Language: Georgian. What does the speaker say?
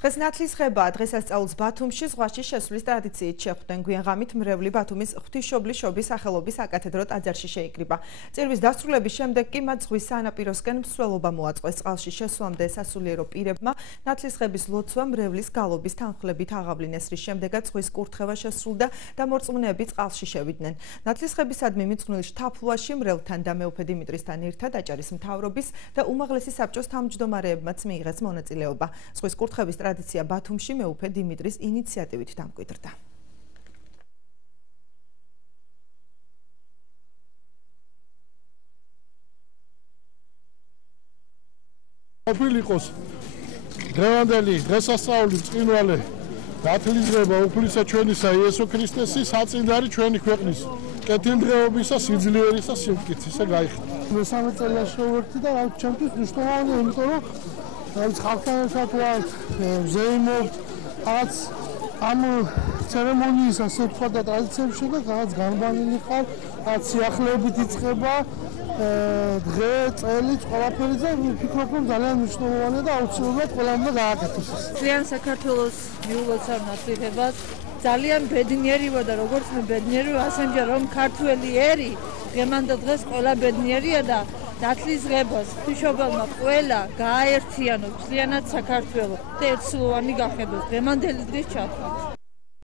დღეს ნათლისღებაა. დღესასწაულს ბათუმში ზღვაში შესვლის ტრადიციით შეხვდნენ. გვიან ღამით მრევლი ბათუმის ღვთისმშობლის შობის სახელობის საკათედრო ტაძარში შეიკრიბა. წირვის დასრულების შემდეგ კი მათ ზღვის სანაპიროსკენ მსვლელობა მოაწყვეს. წყალში შესვლამდე სასულიერო პირებმა ნათლისღების ლოცვა მრევლის გალობის თანხლებით აღავლინეს, რის შემდეგაც ზღვის კურთხევა შესრულდა და მორწმუნეები წყალში შევიდნენ. ნათლისღებისადმი მიძღვნილ შთაფლუაში მრევლთან და მეუფე დიმიტრისთან ერთად აჭარის მთავრობის და უმაღლესი საბჭოს თავმჯდომარეებმაც მიიღეს მონაწილეობა. ზღვის კურთხევის ტრადიცია ბათუმში მეუფე დიმიტრის ინიციატივით დამკვიდრდა. ყოფილიყოს დღევანდელი დღესასწაული ბრწყინვალე ნათლისღება უფლისა ჩვენისა იესო ქრისტესის საწინდარი ჩვენი ქვეყნის კეთილდღეობისა, სიძლიერისა, სიმტკიცისა გაიხსნა. მესამე წელს შევერთი და რა ჩემთვის მნიშვნელოვანია, იმიტომ რომ რაც ხალხთან ერთად ვარ, ვზეიმობთ, რაღაც ამ ცერემონიის ასე ვთქვა და ტრადიციების შემდეგ რაღაც განბანილი ხარ, რაღაც სიახლეებით იწყება დღე, წელიც, ყველაფერი და ვფიქრობ, რომ ძალიან მნიშვნელოვანია და აუცილებლად ყველამ უნდა გააკეთოს. ძალიან საქართველოს მიულოცავ ნათლისღებას. ძალიან ბედნიერი ვარ და როგორც მე ბედნიერი ვარ, ასემჯერ რომ ქართველი ერი დღემდე დღეს ყველა ბედნიერია და ნათლისღებას ღვთისმშობელმა ყველა გააერთიანოს მთლიანად საქართველოს და ერთსულოვანი გახედოს დღემდე დღის ჩათვლით.